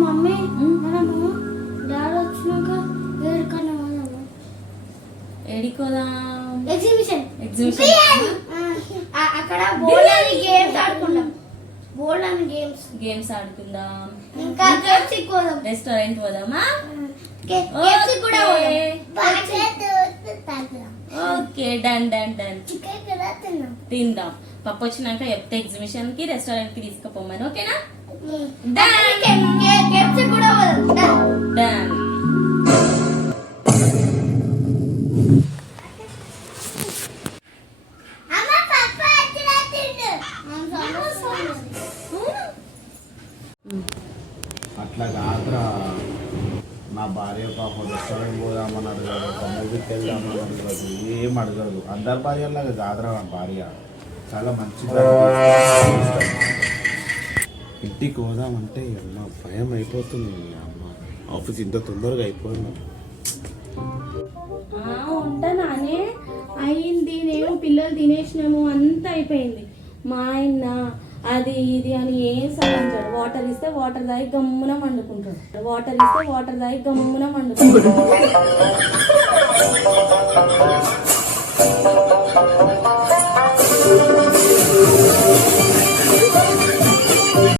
mummy మనము daddy వచ్చినాక ఏడుకన్నా ఏడికోదాం exhibition అక్కడ గేమ్స్ ఆడుకుందాం ఇంకా రెస్టారెంట్ పోదామా ఓకే డన్ డన్ డన్ తిందాం పప్పు వచ్చినాక చెప్తే ఎగ్జిబిషన్ కి రెస్టారెంట్ కి తీసుకుపోమని ఓకేనా డన్ అట్లా కాదురా నా భార్య పాపం రెస్టారెంట్ పోదామని అడగదు ఒక మూవీకి వెళ్దామని అడగదు ఏం అడగదు అందరి భార్యలాగా కాదురా నా భార్య చాలా మంచిగా ఇంటికి పోదామంటే అమ్మ భయం అయిపోతుంది అమ్మ ఆఫీస్ ఇంత తొందరగా అయిపోయింది ఉంటానే అయింది నేను పిల్లలు తినేసినాము అంతా అయిపోయింది మా ఆయన అది ఇది అని ఏం సాధించాడు వాటర్ ఇస్తే వాటర్ తాగి గమ్మున వండుకుంటాడు వాటర్ ఇస్తే వాటర్ తాగి గమ్మున వండుకుంటాడు